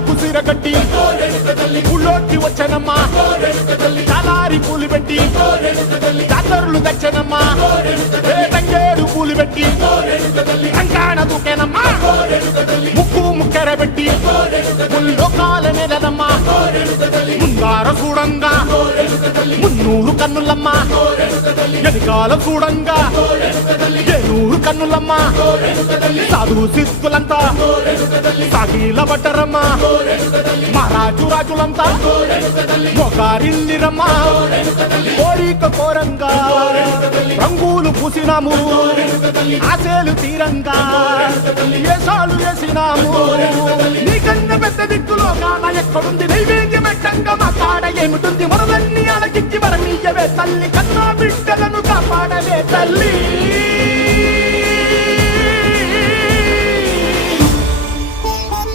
కాళ్ళకు సిరగట్టి ఊళ్ళోకి వచ్చనమ్మా చాలారి పూలు పెట్టి జాతరులు తెచ్చనమ్మా తంగేడు పూలు పెట్టి కంకాణ దూకేనమ్మా ముక్కు ముక్కెర పెట్టి ముల్లోకాల నెలనమ్మా ముందార చూడంగా మున్నూరు కన్నులమ్మా ఎనికాల చూడంగా ఏనూరు కన్నులమ్మా సాధువు సిద్ధులంతా సాగిల బట్టరమ్మా మహారాజు రాజులంతా మొగారిల్లిరమ్మా కోరిక కోరంగా రంగులు పూసినాము ఆశలు తీరంగా ఏసాలు వేసినాము నీకన్నా పెద్ద దిక్కులో కాన ఎక్కడుంది నైవేద్యం పెట్టంగా మా కాడ ఏమిటుంది మనలన్నీ అలకిచ్చి వరమీయవే తల్లి కన్నా బిడ్డలను కాపాడవే తల్లి